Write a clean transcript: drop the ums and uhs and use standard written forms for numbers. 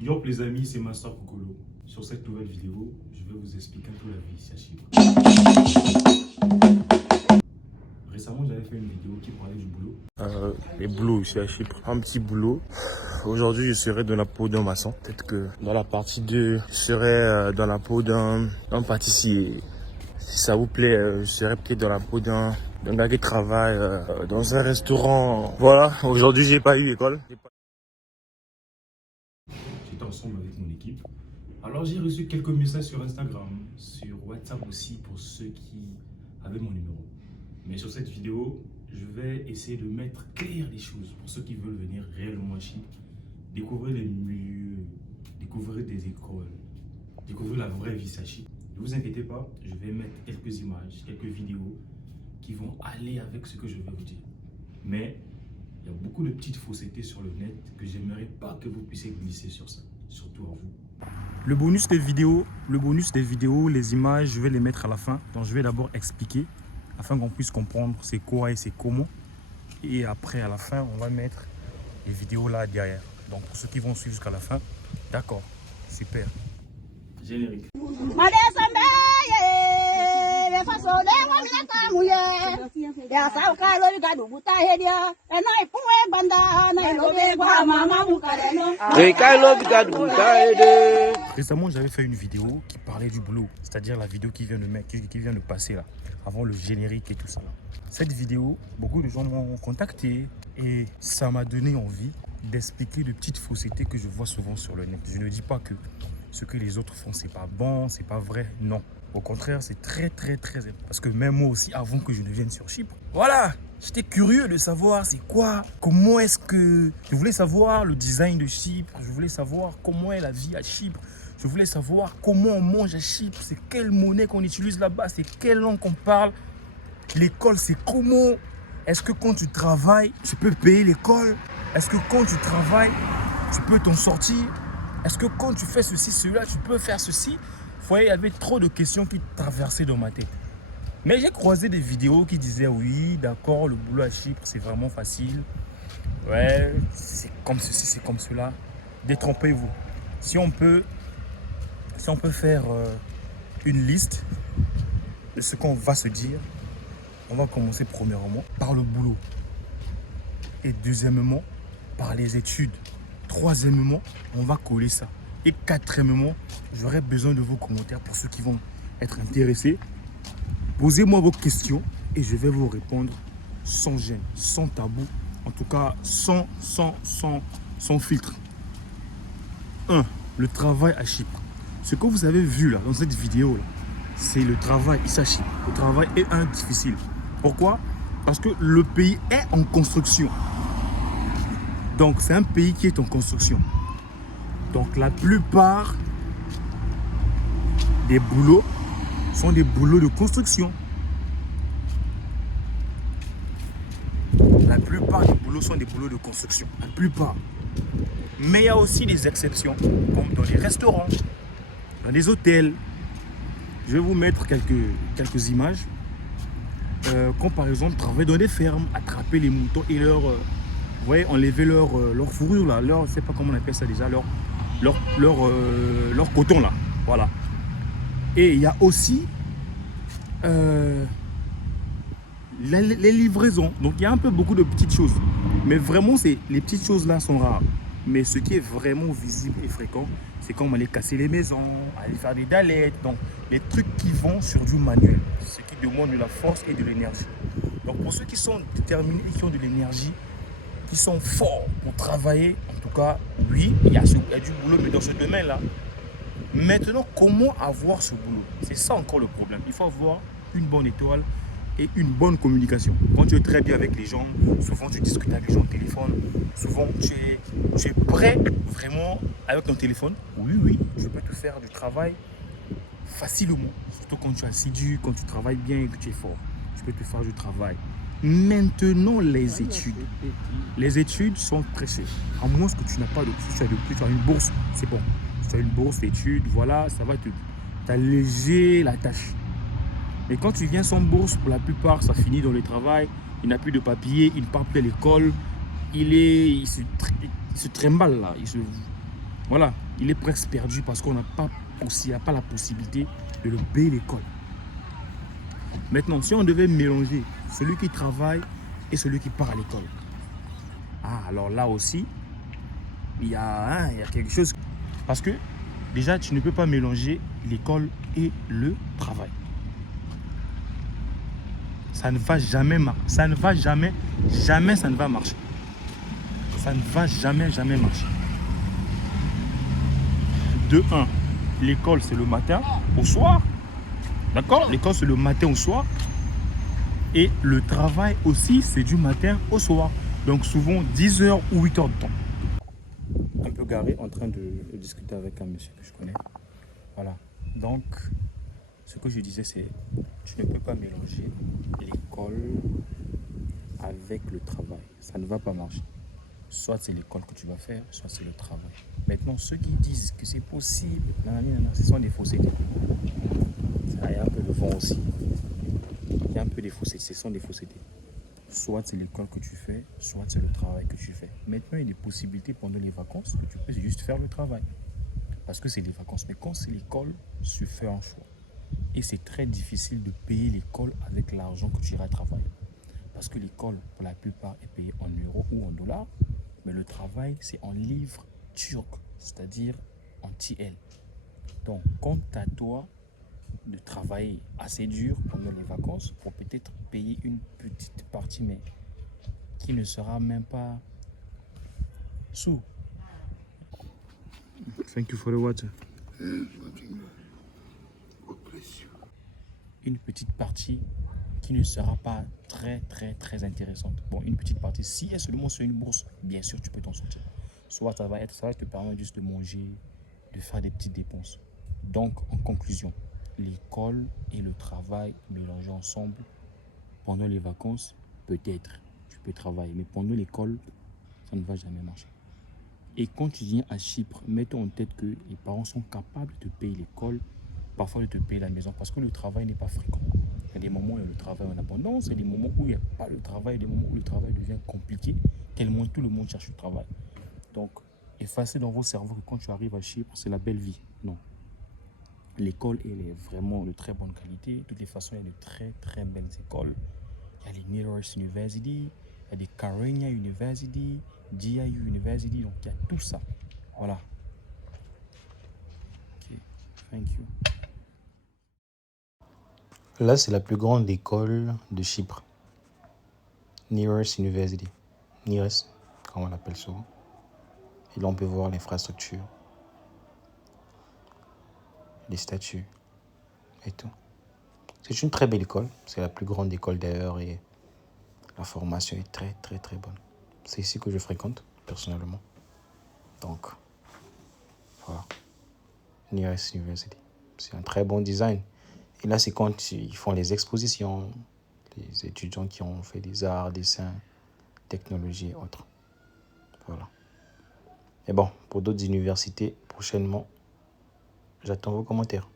Yo les amis, c'est Master Kokolo. Sur cette nouvelle vidéo, je vais vous expliquer un peu la vie ici à Chypre. Récemment, j'avais fait une vidéo qui parlait du boulot. Les boulots ici à Chypre. Un petit boulot. Aujourd'hui, je serai dans la peau d'un maçon. Peut-être que dans la partie 2, je serai dans la peau d'un pâtissier. Si ça vous plaît, je serai peut-être dans la peau d'un gars qui travaille dans un restaurant. Voilà, aujourd'hui, j'ai pas eu école. J'étais ensemble avec mon équipe. Alors j'ai reçu quelques messages sur Instagram, sur WhatsApp aussi pour ceux qui avaient mon numéro. Mais sur cette vidéo, je vais essayer de mettre clair les choses pour ceux qui veulent venir réellement à Chypre, découvrir les milieux, découvrir des écoles, découvrir la vraie vie à Chypre. Ne vous inquiétez pas, je vais mettre quelques images, quelques vidéos qui vont aller avec ce que je vais vous dire. Mais il y a beaucoup de petites faussetés sur le net que j'aimerais pas que vous puissiez glisser sur ça, surtout à vous. Le bonus des vidéos, les images, je vais les mettre à la fin. Donc je vais d'abord expliquer afin qu'on puisse comprendre c'est quoi et c'est comment. Et après à la fin, on va mettre les vidéos là derrière. Donc pour ceux qui vont suivre jusqu'à la fin, d'accord, super. Générique. Récemment, j'avais fait une vidéo qui parlait du boulot, c'est-à-dire la vidéo qui vient de passer là, avant le générique et tout ça. Cette vidéo, beaucoup de gens m'ont contacté et ça m'a donné envie d'expliquer de petites faussetés que je vois souvent sur le net. Je ne dis pas que ce que les autres font, c'est pas bon, c'est pas vrai, non. Au contraire, c'est très important. Parce que même moi aussi, avant que je ne vienne sur Chypre, voilà, j'étais curieux de savoir c'est quoi, comment est-ce que... Je voulais savoir le design de Chypre, je voulais savoir comment est la vie à Chypre, je voulais savoir comment on mange à Chypre, c'est quelle monnaie qu'on utilise là-bas, c'est quelle langue qu'on parle, l'école c'est comment, est-ce que quand tu travailles, tu peux payer l'école, est-ce que quand tu travailles, tu peux t'en sortir, est-ce que quand tu fais ceci, cela, tu peux faire ceci? Vous voyez, il y avait trop de questions qui traversaient dans ma tête. Mais j'ai croisé des vidéos qui disaient oui, d'accord, le boulot à Chypre, c'est vraiment facile. Ouais, c'est comme ceci, c'est comme cela. Détrompez-vous. Si on peut faire une liste de ce qu'on va se dire, on va commencer premièrement par le boulot. Et deuxièmement, par les études. Troisièmement, on va coller ça. Et quatrièmement, j'aurai besoin de vos commentaires pour ceux qui vont être intéressés. Posez-moi vos questions et je vais vous répondre sans gêne, sans tabou. En tout cas, sans filtre. 1. Le travail à Chypre. Ce que vous avez vu là, dans cette vidéo, là, c'est le travail ici à Chypre. Le travail est difficile. Pourquoi? Parce que le pays est en construction. Donc, c'est un pays qui est en construction. Donc, la plupart des boulots sont des boulots de construction. La plupart des boulots sont des boulots de construction. La plupart. Mais il y a aussi des exceptions, comme dans les restaurants, dans les hôtels. Je vais vous mettre quelques images. Comme par exemple, travailler dans des fermes, attraper les moutons et leur... vous voyez, enlever leur fourrure là, je ne sais pas comment on appelle ça déjà, leur coton là, voilà. Et il y a aussi les livraisons. Donc il y a un peu beaucoup de petites choses, mais vraiment les petites choses là sont rares. Mais ce qui est vraiment visible et fréquent, c'est comme aller casser les maisons, aller faire des dalettes, donc les trucs qui vont sur du manuel, ce qui demande de la force et de l'énergie. Donc pour ceux qui sont déterminés et qui ont de l'énergie, qui sont forts pour travailler, en tout cas, oui, il y a du boulot, mais dans ce domaine-là. Maintenant, comment avoir ce boulot? C'est ça encore le problème. Il faut avoir une bonne étoile et une bonne communication. Quand tu es très bien avec les gens, souvent tu discutes avec les gens au téléphone, souvent tu es prêt vraiment avec ton téléphone. Oui, je peux te faire du travail facilement. Surtout quand tu es assidu, quand tu travailles bien et que tu es fort. Je peux te faire du travail. Maintenant, les études. Les études sont très chères. À moins que tu n'as pas de... Si tu as une bourse, c'est bon. Si tu as une bourse d'études, voilà, ça va t'alléger la tâche. Mais quand tu viens sans bourse, pour la plupart, ça finit dans le travail. Il n'a plus de papier, il ne part plus à l'école. Il se trimballe là. Voilà, il est presque perdu parce qu'on n'a pas, la possibilité de le payer l'école. Maintenant, si on devait mélanger celui qui travaille et celui qui part à l'école, alors là aussi, il y a quelque chose. Parce que déjà, tu ne peux pas mélanger l'école et le travail. Ça ne va jamais marcher. Ça ne va jamais ça ne va marcher. Ça ne va jamais marcher. De 1, l'école c'est le matin au soir. D'accord? L'école c'est le matin au soir. Et le travail aussi c'est du matin au soir. Donc souvent 10 heures ou 8 heures de temps. Un peu garé en train de discuter avec un monsieur que je connais. Voilà. Donc, ce que je disais c'est, tu ne peux pas mélanger l'école avec le travail. Ça ne va pas marcher. Soit c'est l'école que tu vas faire, soit c'est le travail. Maintenant, ceux qui disent que c'est possible, ce sont des faussetés. Il y a un peu de vent aussi. Il y a un peu des faussetés, ce sont des faussetés. Soit c'est l'école que tu fais, soit c'est le travail que tu fais. Maintenant, il y a des possibilités pendant les vacances que tu peux juste faire le travail. Parce que c'est les vacances. Mais quand c'est l'école, tu fais un choix. Et c'est très difficile de payer l'école avec l'argent que tu iras travailler. Parce que l'école, pour la plupart, est payée en euros ou en dollars. Mais le travail, c'est en livres turcs, c'est-à-dire en TL. Donc, quant à toi de travailler assez dur pendant les vacances pour peut-être payer une petite partie, mais qui ne sera même pas sous. Thank you for the water. Une petite partie qui ne sera pas très intéressante. Bon, une petite partie. Si est seulement sur une bourse, bien sûr, tu peux t'en sortir. Soit ça va te permettre juste de manger, de faire des petites dépenses. Donc, en conclusion, l'école et le travail mélangés ensemble pendant les vacances, peut-être, tu peux travailler. Mais pendant l'école, ça ne va jamais marcher. Et quand tu viens à Chypre, mets-toi en tête que les parents sont capables de te payer l'école, parfois de te payer la maison, parce que le travail n'est pas fréquent. Il y a des moments où il y a le travail en abondance, il y a des moments où il n'y a pas le travail, il y a des moments où le travail devient compliqué, tellement tout le monde cherche le travail. Donc, effacez dans vos cerveaux que quand tu arrives à Chypre, c'est la belle vie. Non. L'école, elle est vraiment de très bonne qualité. De toutes les façons, il y a de très belles écoles. Il y a les Niros University, il y a des Carenia University, GIU University, donc il y a tout ça. Voilà. Ok, thank you. Là, c'est la plus grande école de Chypre. Niros University. Niros, comme on l'appelle souvent. Et là, on peut voir l'infrastructure, les statues et tout. C'est une très belle école. C'est la plus grande école d'ailleurs et la formation est très bonne. C'est ici que je fréquente, personnellement. Donc, voilà. Niros University. C'est un très bon design. Et là, c'est quand ils font les expositions, les étudiants qui ont fait des arts, dessins, technologie et autres. Voilà. Et bon, pour d'autres universités, prochainement, j'attends vos commentaires.